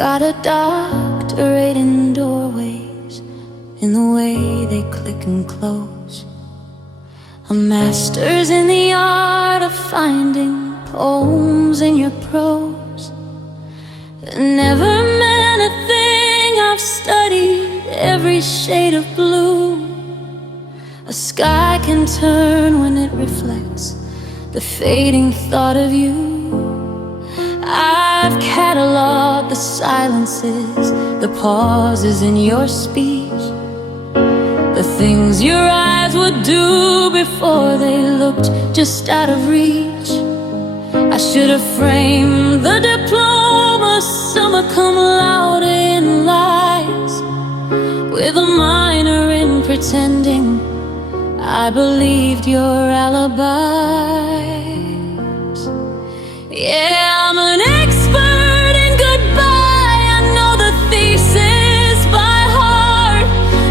got a doctorate in doorways, in the way they click and close, a master's in the art of finding poems in your prose that never meant a thing. I've studied every shade of blue. A sky can turn when it reflects the fading thought of you. I've cataloged the silences, the pauses in your speech, the things your eyes would do before they looked just out of reach. I should have framed the diploma summa cum laude in lies, with a minor in pretending I believed your alibis. Yeah, I'm an expert in goodbye. I know the thesis by heart,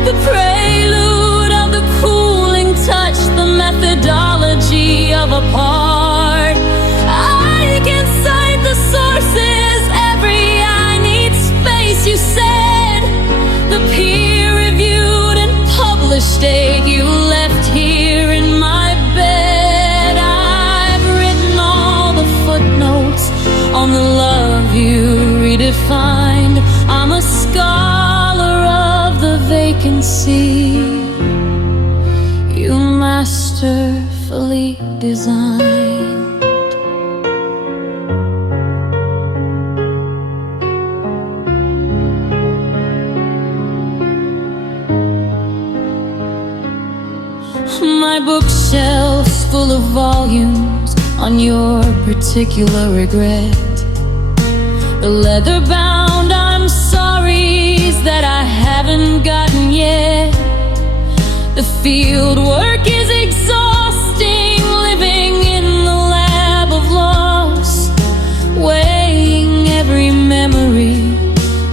the prelude of the cooling touch, the methodology of a part. I can cite the sources, every I need space, you said. The peer-reviewed and published aid you left here in my bed. I've written all the footnotes on the love you redefined. I'm a scholar of the vacancy you masterfully designed. My bookshelf's full of volumes on your particular regret, the leather-bound I'm sorry's that I haven't gotten yet. The field work is exhausting, living in the lab of loss, weighing every memory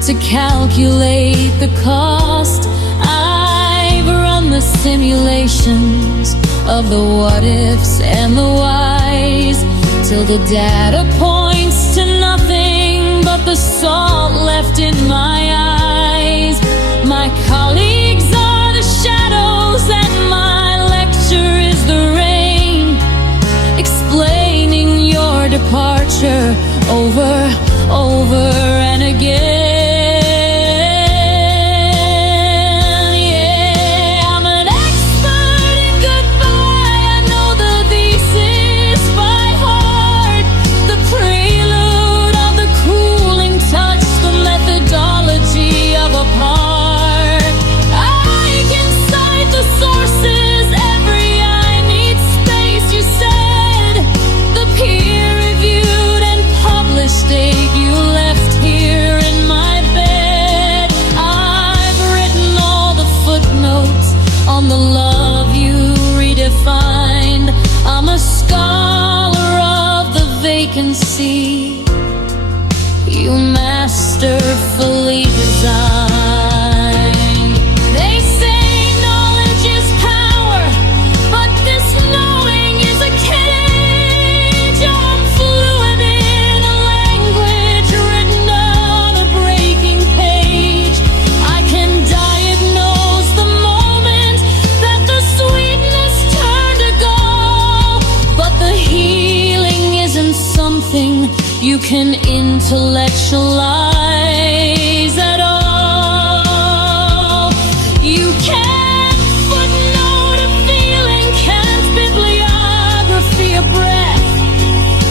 to calculate the cost. I've run the simulations of the what-ifs and the whys, till the data points to nothing but the salt left in my eyes. My colleagues are the shadows and my lecture is the rain, explaining your departure over and again. On the love you redefined, I'm a scholar of the vacancy you masterfully designed. They say knowledge is power, but this knowing is a cage. I'm fluent in a language written on a breaking page. I can diagnose the moment that the sweetness turned to gall, but the healing isn't something you can intellectualize at all. You can't footnote a feeling, can't bibliography a breath.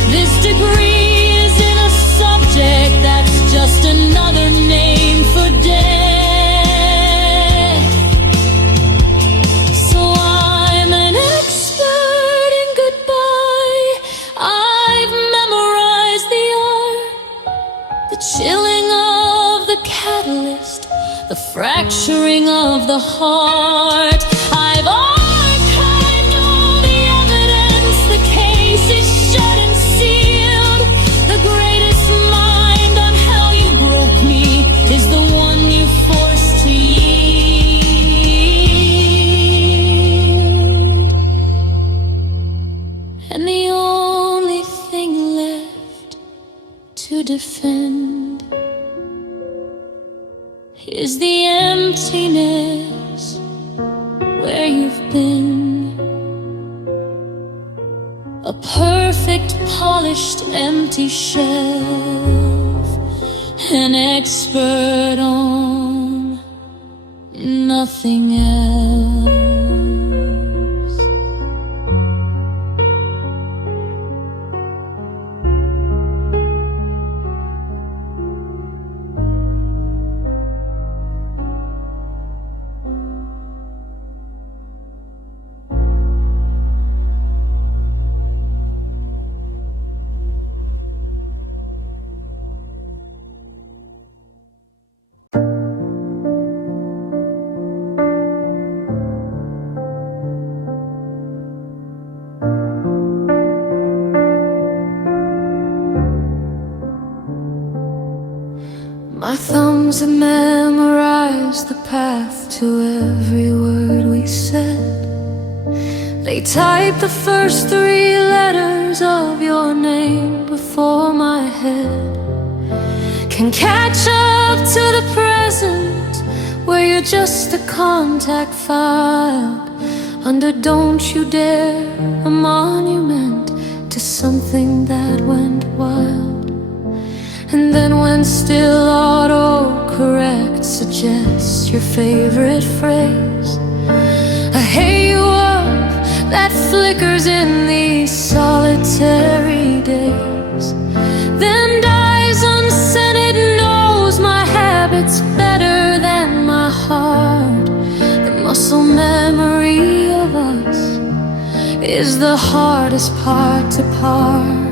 This degree is in a subject that's just another name for death. So I'm an expert in goodbye. I've memorized the art, the chilling of the catalyst, the fracturing of the heart. I've archived all the evidence, the case is shut and sealed. The greatest mind on how you broke me is the one you forced to yield. And the only thing left to defend is the emptiness where you've been. A perfect, polished, empty shelf, an expert on nothing else. My thumbs have memorized the path to every word we said. They type the first 3 letters of your name before my head. Can catch up to the present, where you're just a contact filed under Don't You Dare, a monument to something that went wild. And then when still autocorrect suggests your favorite phrase, a hey you up that flickers in these solitary days, then dies unscented, knows my habits better than my heart. The muscle memory of us is the hardest part to part.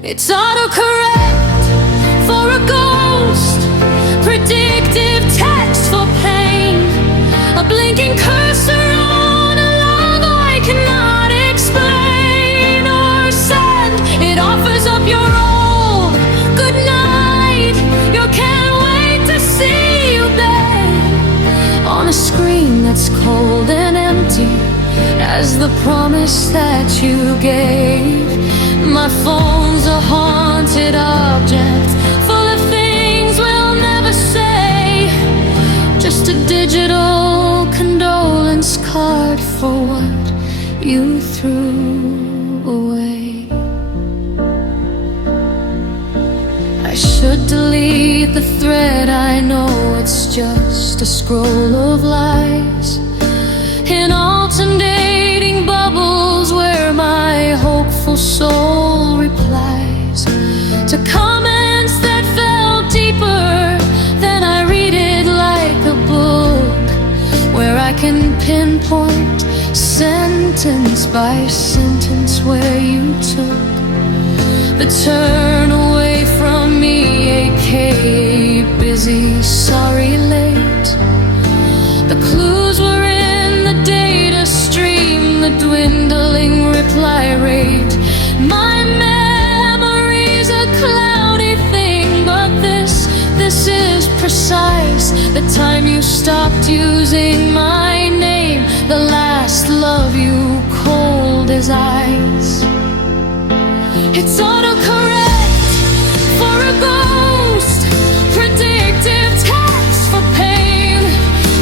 It's autocorrect for a ghost, predictive text for pain, a blinking cursor on a love I cannot explain or send. It offers up your old good night, your can't wait to see you, babe, on a screen that's cold and empty as the promise that you gave. My phone's a haunted object, full of things we'll never say, just a digital condolence card for what you threw away. I should delete the thread, I know it's just a scroll of lies, in alternating bubbles where my hopeful soul replies to comments that fell deeper than I read it, like a book where I can pinpoint sentence by sentence where you took the turn away from me, aka busy, sorry, late. The clues were in the data stream, the dwindling reply rate. My memory's a cloudy thing, but this is precise. The time you stopped using my name, the last love you cold as ice. It's autocorrect for a ghost, predictive text for pain,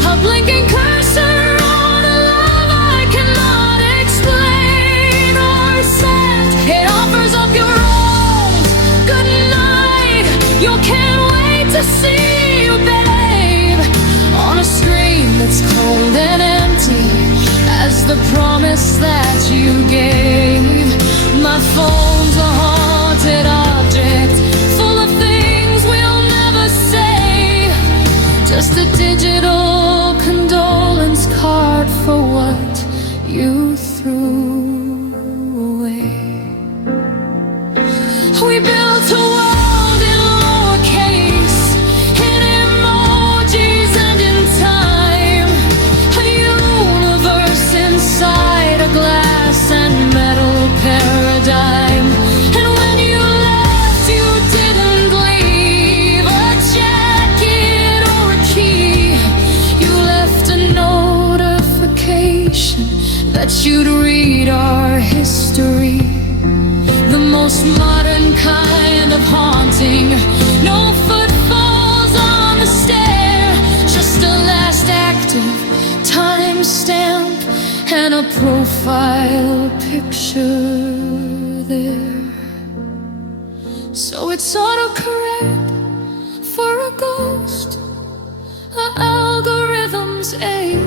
a blinking cursor on a love I cannot explain or send. It offers up your own good night, your can't wait to see you, babe, on a screen that's cold and empty as the promise that you gave. My phone's a haunted object, full of things we'll never say, just a digital condolence card for what you threw away. We built a world in lowercase, in emojis and in time, a universe inside a glass and metal paradigm. And when you left, you didn't leave a jacket or a key. You left a notification that you'd read our history, the most modern kind of haunting. No footfalls on a profile picture there. So it's autocorrect for a ghost. Our algorithms ache.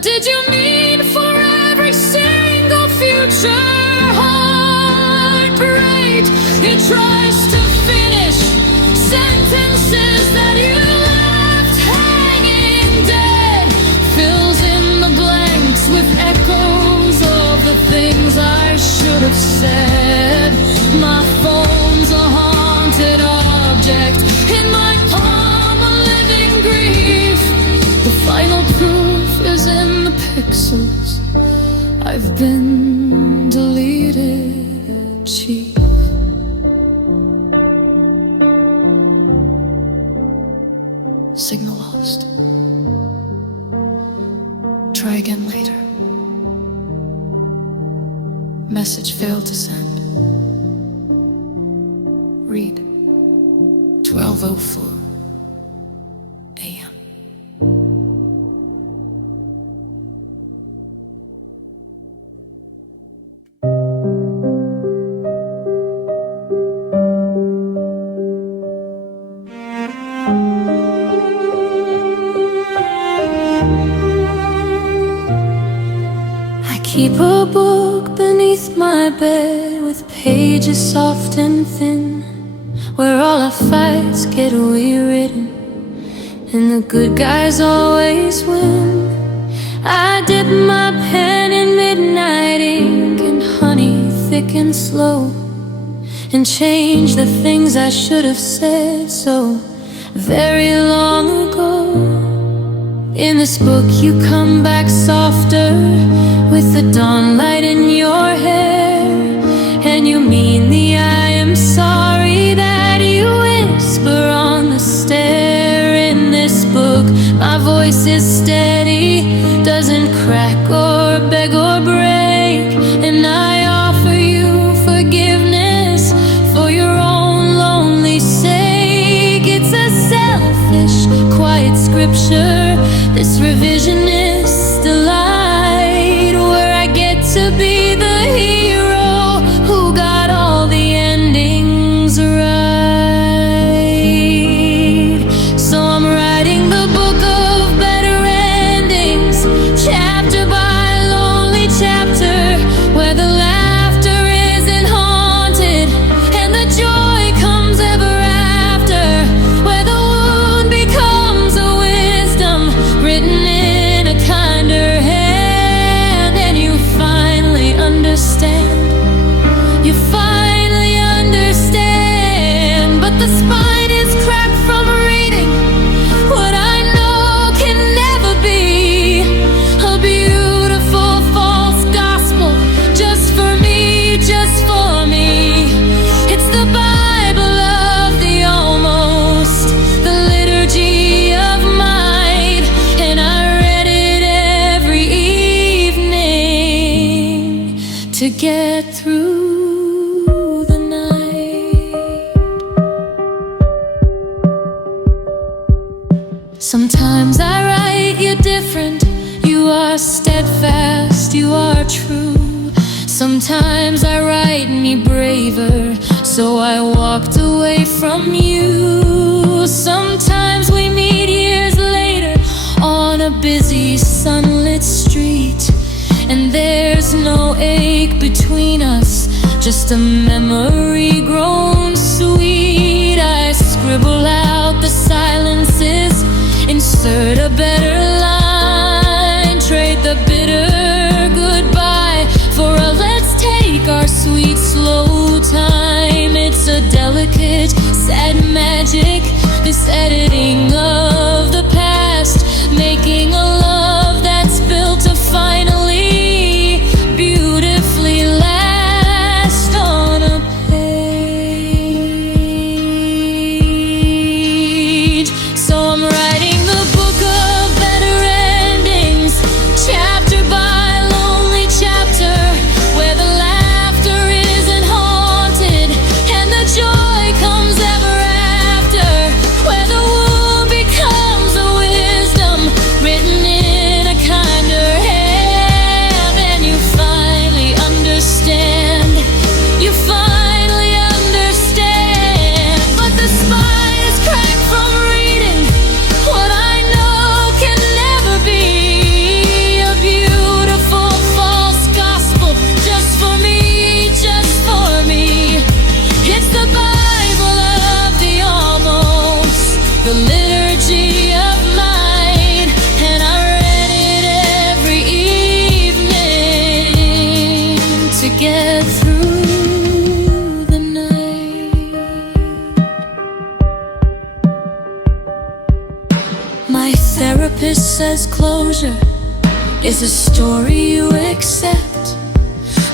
Did you mean for every single future heartbreak? It tries to finish sentences that you left hanging dead, fills in the blanks with echoes of the things I should have said. My phone's a haunted object, in my palm a living grief. The final proof is in the pixels. I've been deleted, chief. Signal lost. Try again later. Message failed to send. Read 12:04 a.m. Keep a book beneath my bed with pages soft and thin, where all our fights get rewritten and the good guys always win. I dip my pen in midnight ink and honey thick and slow, and change the things I should have said so very long ago. In this book you come back softer, with the dawn light in your hair, and you mean the I am sorry that you whisper on the stair. In this book my voice is steady, doesn't crack or beg or break, and I offer you forgiveness for your own lonely sake. It's a selfish, quiet scripture, this revisionist delight, where I get to be the hero who got all the endings right. So I'm writing the book of better endings, chapter by lonely chapter, where the laughter isn't haunted and the joy comes ever after, where the wound becomes a wisdom written in a kinder hand, and you finally understand. You finally understand, but the spine is cracked from reading what I know can never be a beautiful false gospel, just for me, just for me. It's the Bible of the almost, the liturgy of might, and I read it every evening to get through the night. Sometimes I write you different, you are steadfast, you are true. Sometimes I write me braver, so I walked away from you. Sometimes we meet years later on a busy sunlit street, and there's no ache between us, just a memory grown sweet. I scribble out the silences, insert a better line, trade the bitter goodbye for a let's take our sweet slow time. It's a delicate, sad magic, this editing of the past, making a love that's built to finally beautifully last on a page. So I'm writing the book of better endings, chapter by lonely chapter, where the laughter isn't haunted and the joy comes ever after, where the wound the liturgy of mine, and I read it every evening to get through the night. My therapist says closure is a story you accept,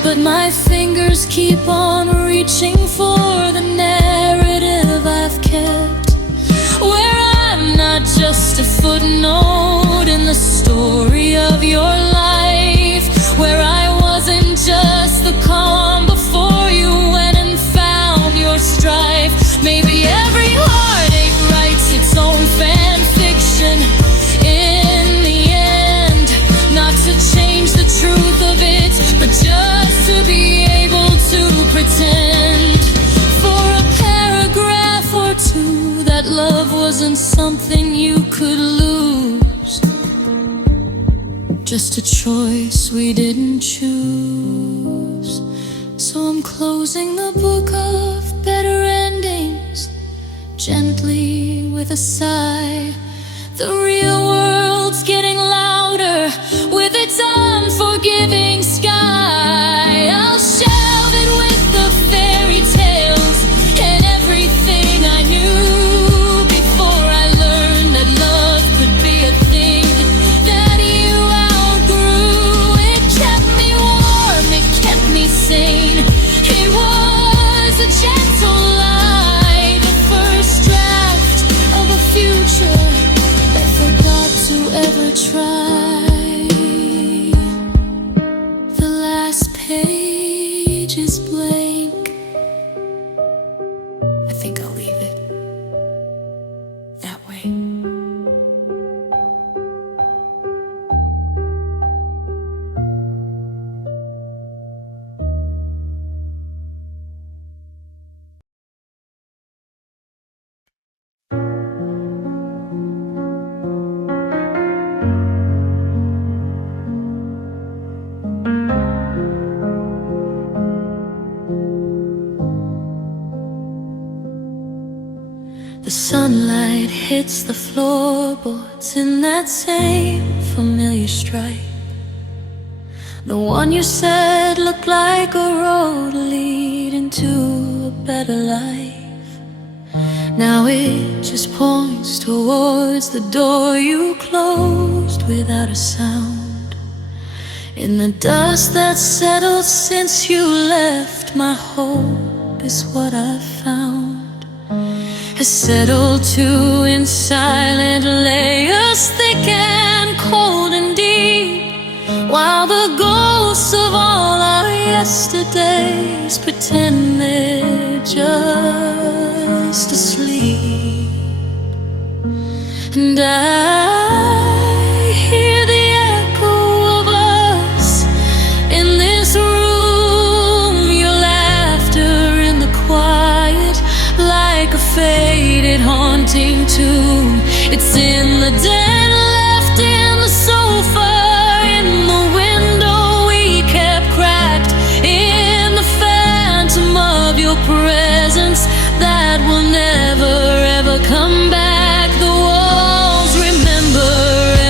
but my fingers keep on reaching for the narrative I've kept, where I'm not just a footnote in the story of your life, where I wasn't just the calm before you went and found your strife. Maybe every heartache writes its own fan fiction in the end, not to change the truth of it, but just to be able to pretend for a paragraph or two that love wasn't something you could lose, just a choice we didn't choose. So I'm closing the book of better endings gently with a sigh. The real world's getting louder with its unforgiving sky. I'll shelve it with the fairy tales and everything I knew before I learned that love could be a thing that you outgrew. It kept me warm, it kept me sane. It was a gentle lie, the first draft of a future that forgot to ever try. The last page is blank. I think I'll leave it that way. The sunlight hits the floorboards in that same familiar stripe, the one you said looked like a road leading to a better life. Now it just points towards the door you closed without a sound. In the dust that's settled since you left, my hope is what I've found. Has settled to in silent layers, thick and cold and deep, while the ghosts of all our yesterdays pretend they're just asleep. And I hear the echo of us in this room, your laughter in the quiet, like a faded haunting tune. It's in the den left in the sofa, in the window we kept cracked, in the phantom of your presence that will never ever come back. The walls remember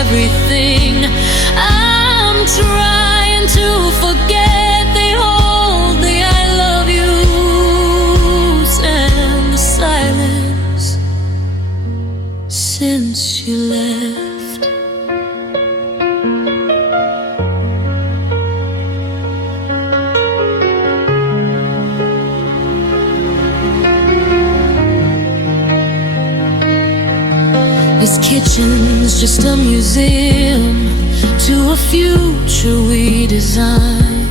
everything I'm trying to forget. They hold the I love yous and the silence since you left. This kitchen's just a museum to a future we design.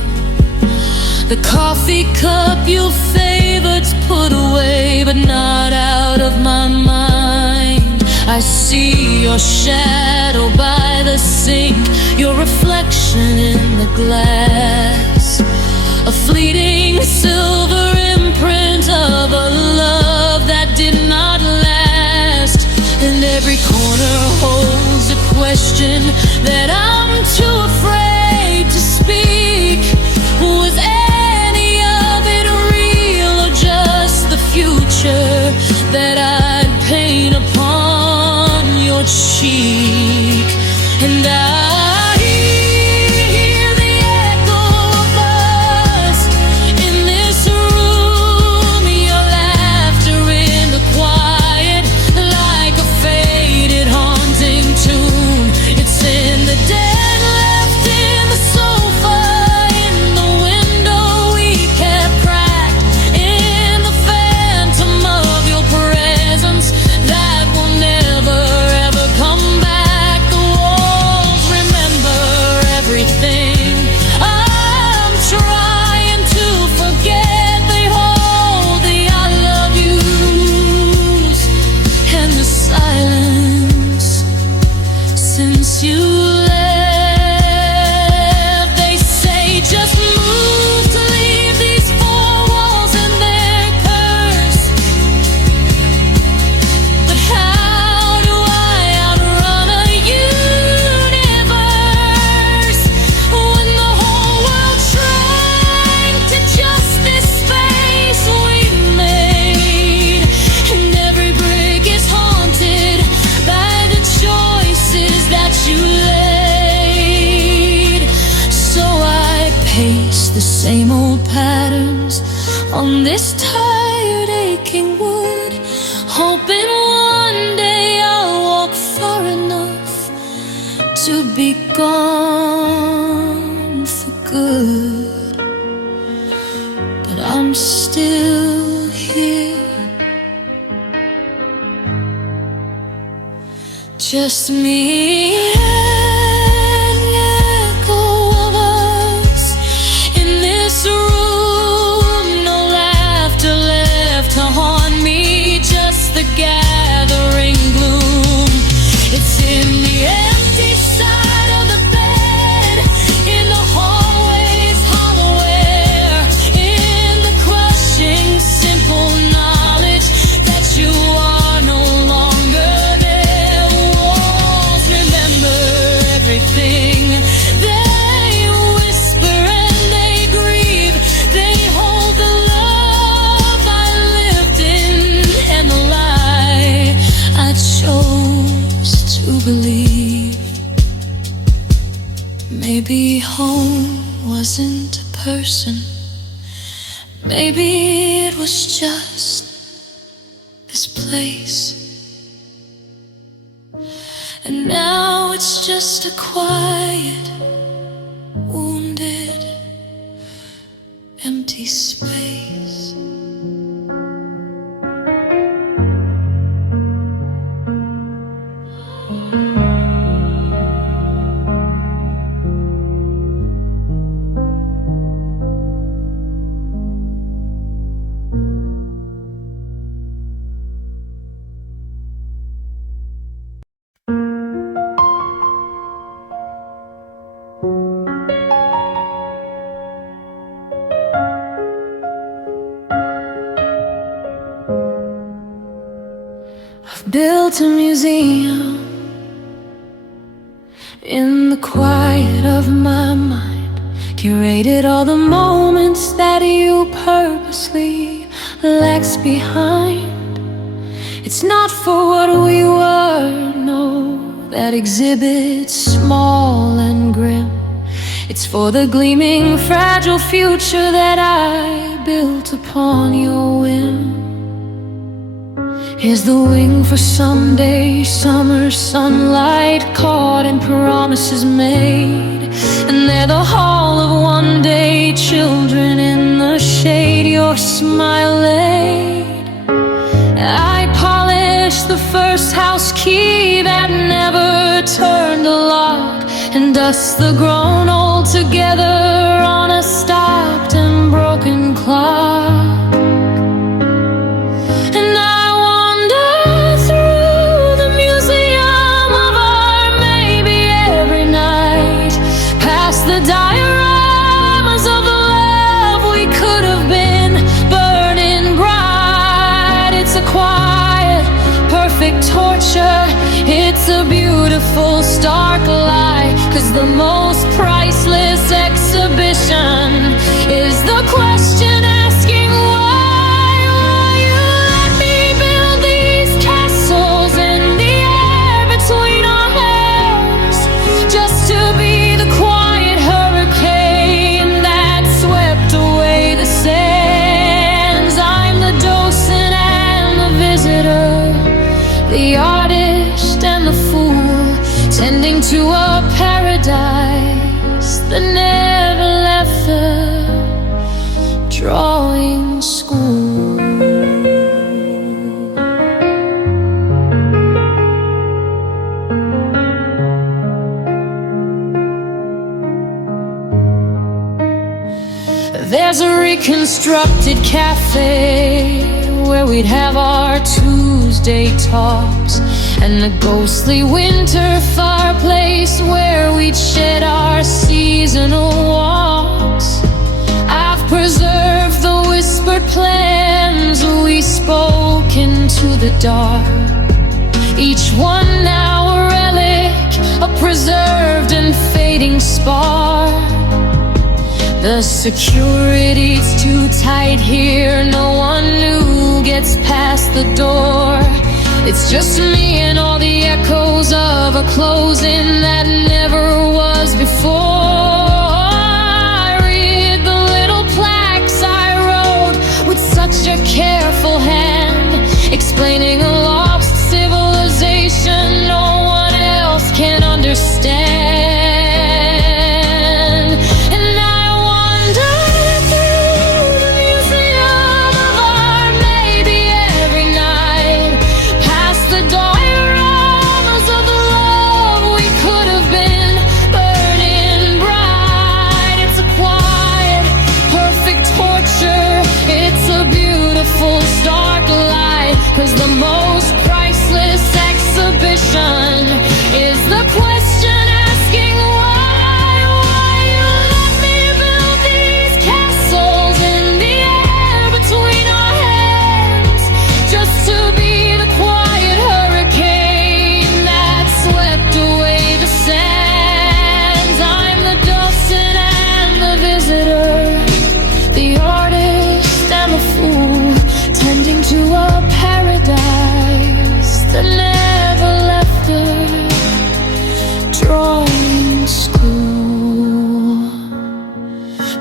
The coffee cup you favored's put away, but not out of my mind. I see your shadow by the sink, your reflection in the glass, a fleeting silver imprint of a love that did not last. And every corner holds a question that I'm too afraid to speak. Was any of it real, or just the future that I'd paint upon same old patterns on this tired, aching wood, hoping one day I'll walk far enough to be gone for good. But I'm still here, just me and the echo of us in this room. No laughter left to haunt me, just the gathering gloom. It's in the empty side of the bed, in the hallway's hollow air, in the crushing simple knowledge that you are no longer there. Walls remember everything. They whisper and they grieve. They hold the love I lived in and the lie I chose to believe. Maybe home wasn't a person. Maybe it was just this place. And now it's just a quiet, wounded, empty space. I've built a museum in the quiet of my mind, curated all the moments that you purposely left behind. It's not for what we were, no, that exhibit's small and grim. It's for the gleaming, fragile future that I built upon your whim. Here's the wing for someday, summer sunlight caught in promises made. And they're the hall of one day, children in the shade, your smile laid. I polished the first house key that never turned a lock, and dust the grown old together on a stopped and broken clock. The dioramas of the love we could have been, burning bright. It's a quiet, perfect torture. It's a beautiful, stark lie. 'Cause the most priceless exhibition is the question asking why. Will you let me build these castles in the air between our hands, just to be the quiet hurricane that swept away the sands? I'm the docent and the visitor, the artist and the fool, tending to a paradise that never left the drawing school. There's a reconstructed cafe where we'd have our Tuesday talks, and a ghostly winter fireplace where we'd shed our seasonal walks. I've preserved the whispered plans we spoke into the dark, each one now a relic, a preserved and fading spark. The security's too tight here, no one new gets past the door. It's just me and all the echoes of a closing that never was before. I read the little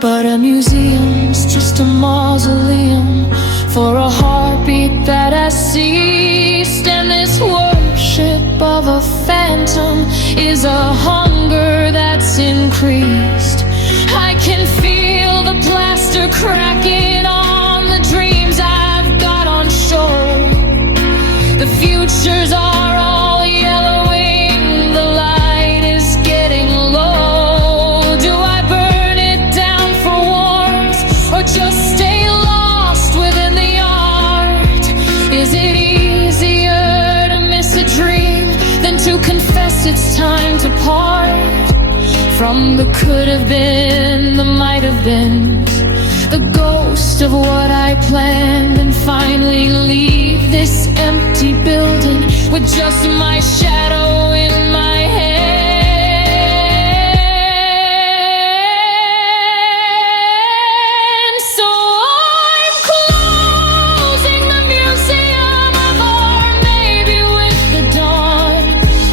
but a museum's just a mausoleum for a heartbeat that has ceased. And this worship of a phantom is a hunger that's increased. I can feel the plaster cracking on the dreams I've got on shore. The futures are all yellowing, the light is getting low. Do I burn it down for warmth, or just stay lost within the art? Is it easier to miss a dream than to confess it's time to part? From the could have been, the might have been, the ghost of what I planned, and finally leave this empty building with just my shadow in my hand. So I'm closing the museum of our maybe with the dawn,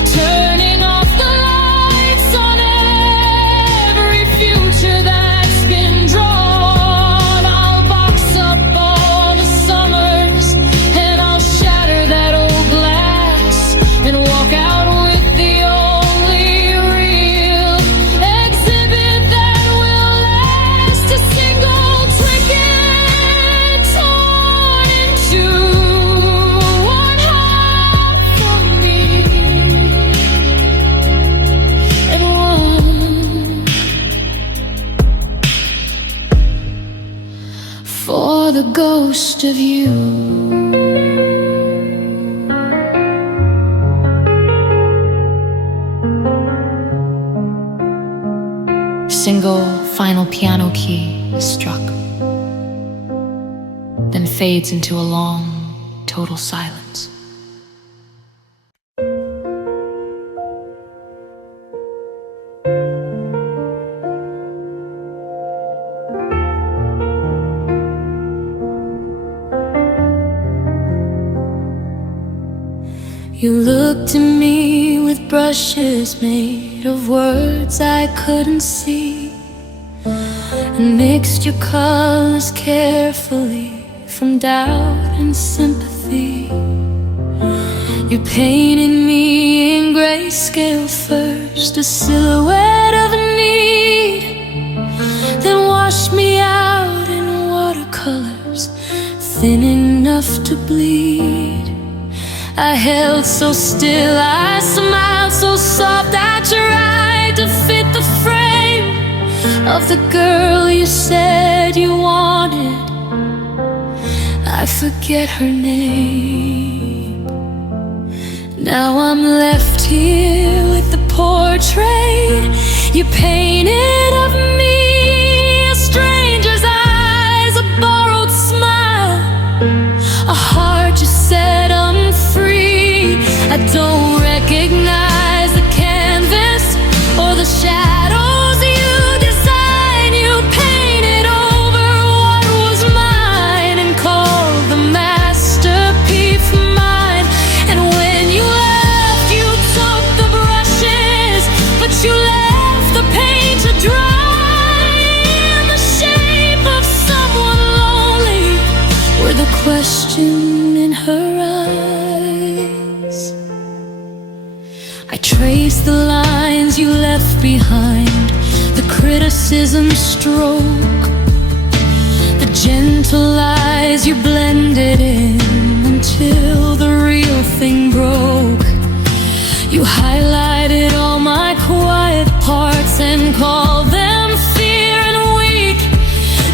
turning off the lights on every future that's been drawn. I'll box up all the summers and I'll shatter that old glass and walk out with the only real exhibit that will last. A single trinket torn into one half of me and one for the ghost of you. Single final piano key is struck, then fades into a long, total silence. You looked at me with brushes made of words I couldn't see, and mixed your colors carefully from doubt and sympathy. You painted me in grayscale first, a silhouette of need, then washed me out in watercolors thin enough to bleed. I held so still, I smiled so soft, I tried to fit the frame of the girl you said you wanted. I forget her name. Now I'm left here with the portrait you painted of me, a stranger's eyes, a borrowed smile, a heart you said I'm free. I don't recognize the canvas or the shadows you designed. You painted over what was mine and called the masterpiece mine. And when you left, you took the brushes, but you left the paint to dry in the shape of someone lonely, with a question in her eyes. I traced the lines you left behind, the criticism stroke, the gentle lies you blended in until the real thing broke. You highlighted all my quiet parts and called them fear and weak,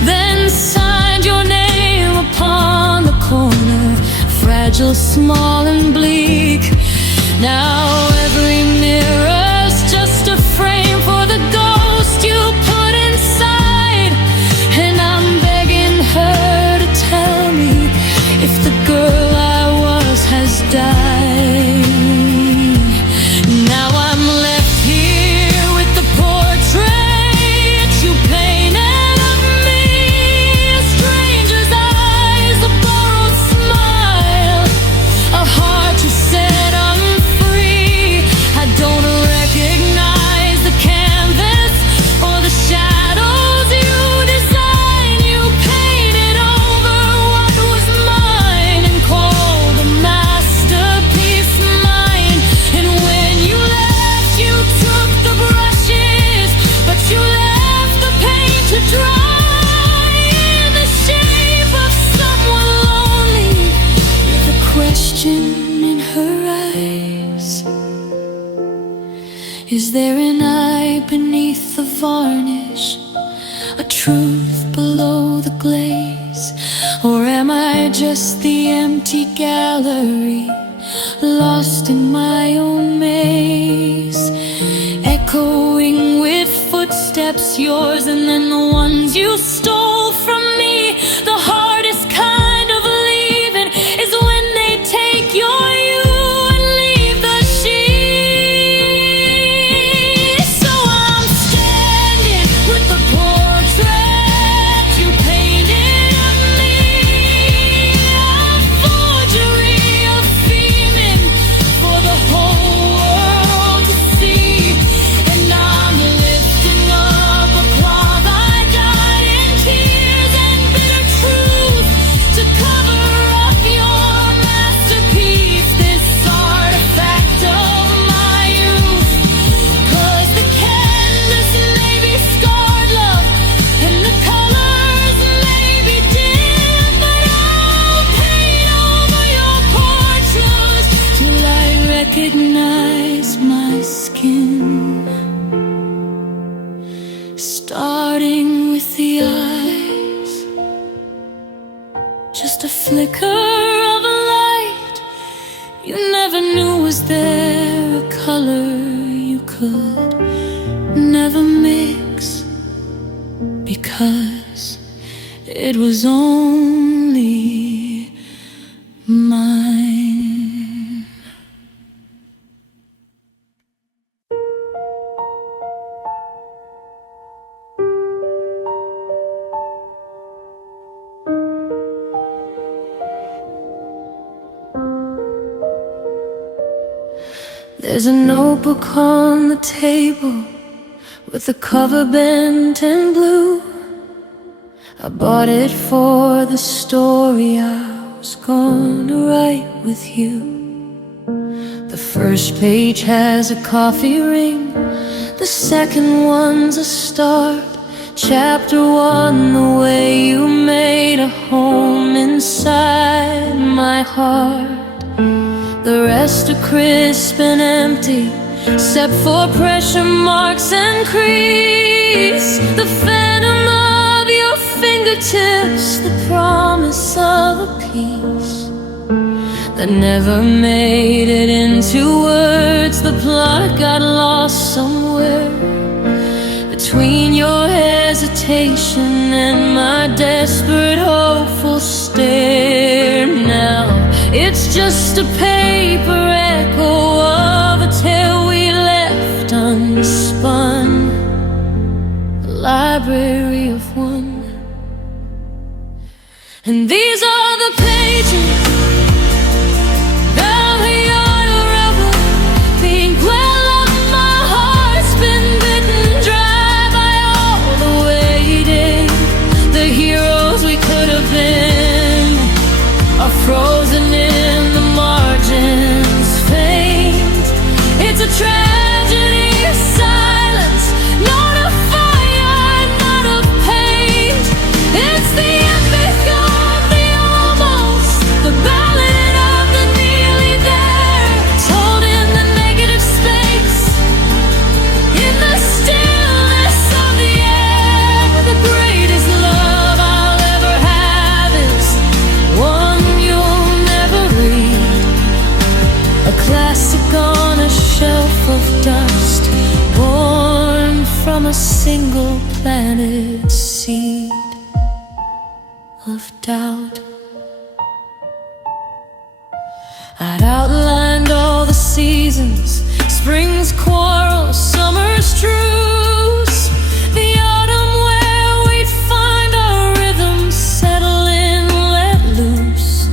then signed your name upon the corner, fragile, small and bleak. Now every mirror's just a frame for the ghost you put inside, and I'm begging her to tell me if the girl I was has died. Now I'm left here with the portrait you painted of me, a stranger's eyes, a borrowed smile, a heart you said I'm free. Is there an eye beneath the varnish, a truth below the glaze? Or am I just the empty gallery, lost in my own maze? Echoing with footsteps, yours and then the ones you stole from me. The hardest kind of leaving is when they take your you and leave the she. So I'm standing with the portrait you painted of me, a forgery of feeling for the whole world to see. And I'm lifting up a cloth I dyed in tears and bitter truth to cover up your masterpiece, this artifact of my youth. 'Cause the canvas may be scarred, love, and the colors may be dim, but I'll paint over your portrait till I recognize my skin. Starting with the eyes, just a flicker of a light. You never knew, was there a color you could never mix? Because it was only mine. There's a notebook on the table with the cover bent in blue. I bought it for the story I was gonna write with you. The first page has a coffee ring, the second one's a start. Chapter 1, the way you made a home inside my heart. The rest are crisp and empty, except for pressure marks and crease. The phantom of your fingertips, the promise of a peace that never made it into words. The plot got lost somewhere between your hesitation and my desperate, hopeful stare. Now it's just a paper echo of a tale we left unspun, a library of one. And these are the pages of your rebel, the inkwell of my heart's been bitten dry by all the waiting. The heroes we could have been are frozen in the margins, faint. It's a tragedy of silence, not of fire, not of paint. It's the epic of the almost, the ballad of the nearly there, told in the negative space, in the stillness of the air. The greatest love I'll ever have is one you'll never read, a classic on a shelf of dust, born from a single planet's seed of doubt. I'd outlined all the seasons, spring's quarrel, summer's truce, the autumn where we'd find our rhythm, settle in, let loose.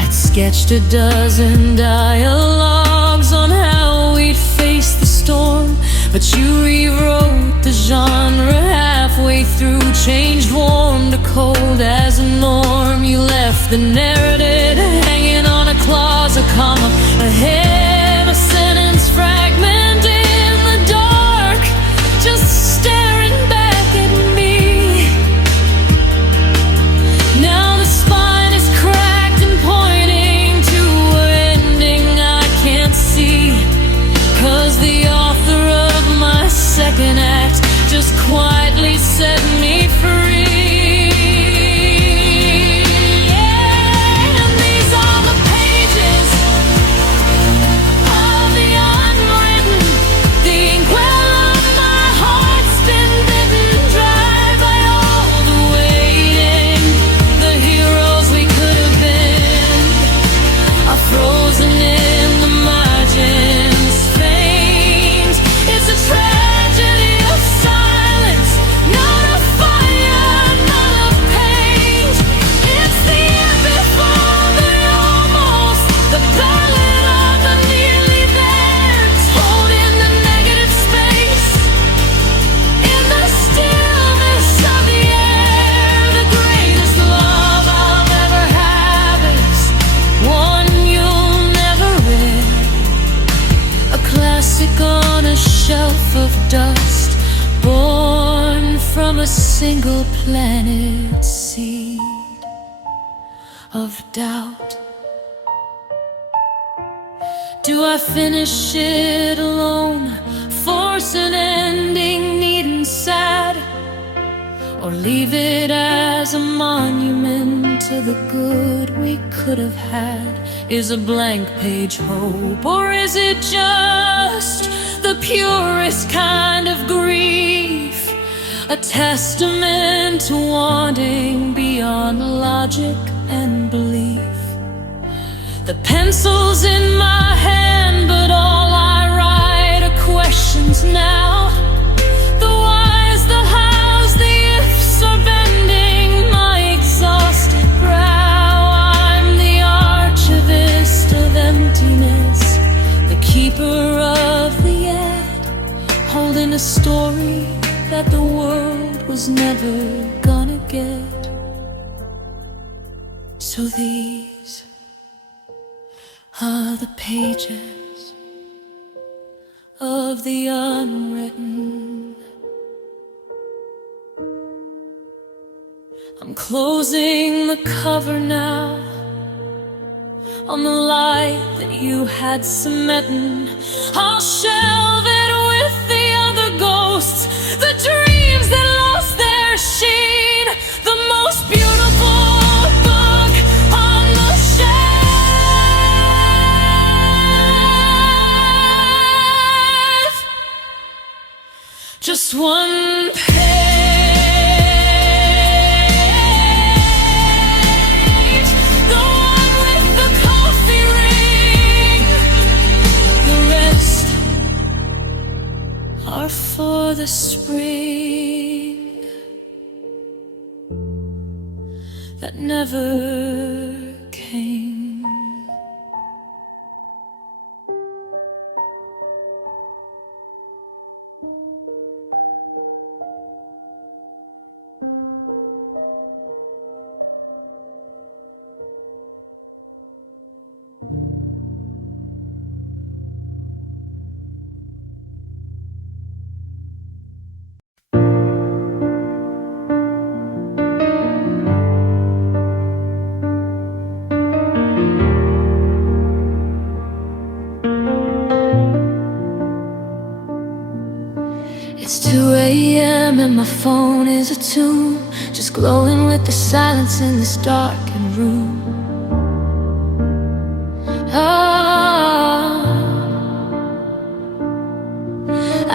I'd sketched a dozen dialogues on how we'd face the storm, but you rewrote the genre halfway through, changed warm to cold as a norm. You left the narrative hanging on a clause, a comma, a head, a sentence fragment in the dark, just staring back at me. Now the spine is cracked and pointing to an ending I can't see, 'cause the author classic on a shelf of dust, born from a single planet seed of doubt. Do I finish it alone, force an ending neat and sad, or leave it as a monument to the good we could have had? Is a blank page hope, or is it just the purest kind of grief? A testament to wanting beyond logic and belief. The pencil's in my hand, but all I write are questions now. The whys, the hows, the ifs are bending my exhausted brow. I'm the archivist of emptiness, the keeper of the end, holding a story that the world was never gonna get. So these are the pages of the unwritten. I'm closing the cover now on the light that you had cementing. I'll shelve it with the other ghosts, the dreams that lost their sheen, the most beautiful book on the shelf. Just one page, the one with the coffee ring. The rest are for the spring that never came. It's 2 a.m. and my phone is a tune, just glowing with the silence in this darkened room.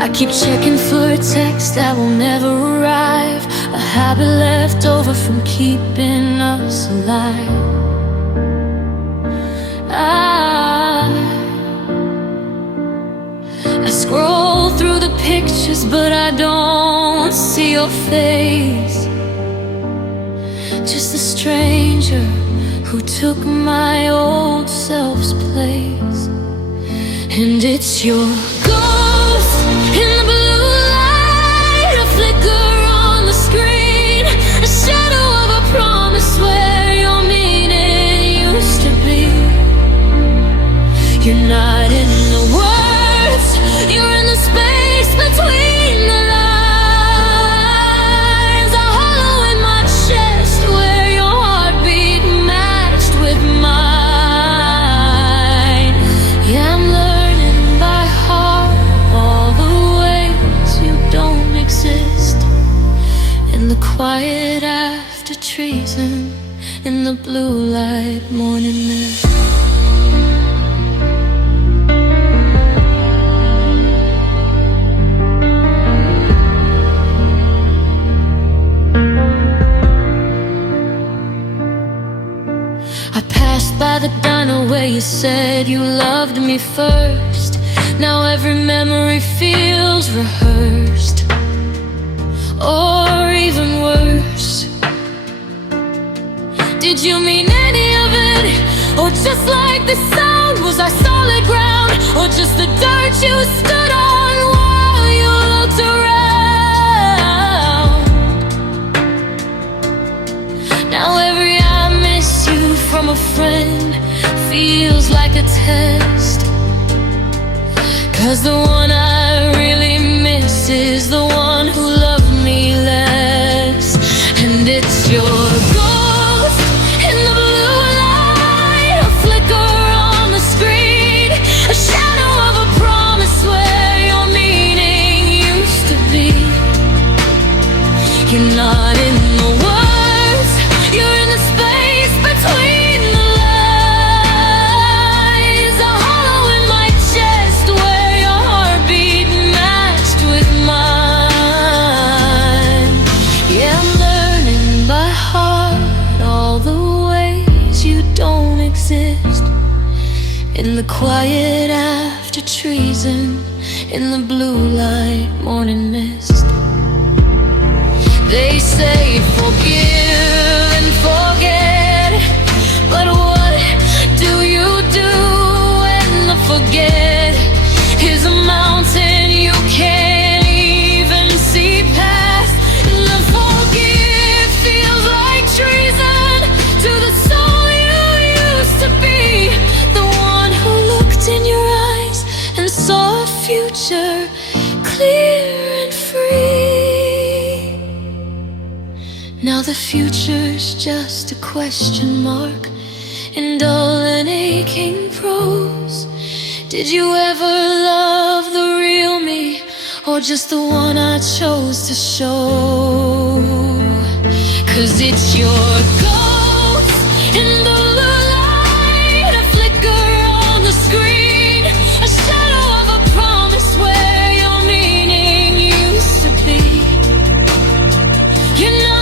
I keep checking for a text that will never arrive, a habit left over from keeping us alive. I scroll through the pictures, but I don't see your face. Just a stranger who took my old self's place. And it's your ghost in the blue light, a flicker on the screen, a shadow of a promise where your meaning used to be. You're not in the words, you're in the space between the lines, a hollow in my chest where your heartbeat matched with mine. Yeah, I'm learning by heart all the ways you don't exist, in the quiet after treason, in the blue light morning mist. By the diner where you said you loved me first, now every memory feels rehearsed, or even worse. Did you mean any of it, or just like the sound? Was I solid ground, or just the dirt you stood on while you looked around? Now every I miss you from a friend feels like a test, 'Cause the one I really miss is the one who loved me less. And it's your ghost in the blue light, a flicker on the screen, a shadow of a promise where your meaning used to be. You're not in the words, you're in the space between the lines, a hollow in my chest where your heartbeat matched with mine. Yeah, I'm learning by heart all the ways you don't exist, in the quiet after treason, in the blue light morning mist. They say forgive and forget, but what do you do when the forget is a mountain you can't even see past? And the forgive feels like treason to the soul you used to be, the one who looked in your eyes and saw a future clear and free. Now the future's just a question mark in dull and aching prose. Did you ever love the real me, or just the one I chose to show? 'Cause it's your ghost in the blue light, a flicker on the screen, a shadow of a promise where your meaning used to be. You're not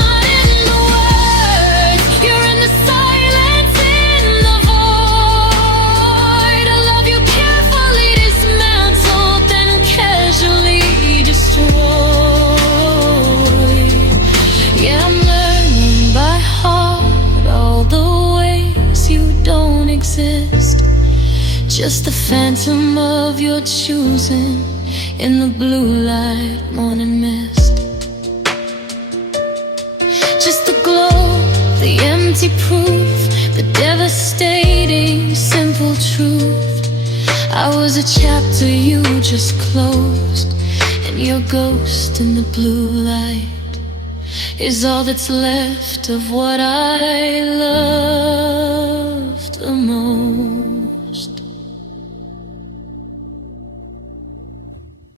just the phantom of your choosing in the blue light morning mist. Just the glow, the empty proof, the devastating simple truth. I was a chapter you just closed, and your ghost in the blue light is all that's left of what I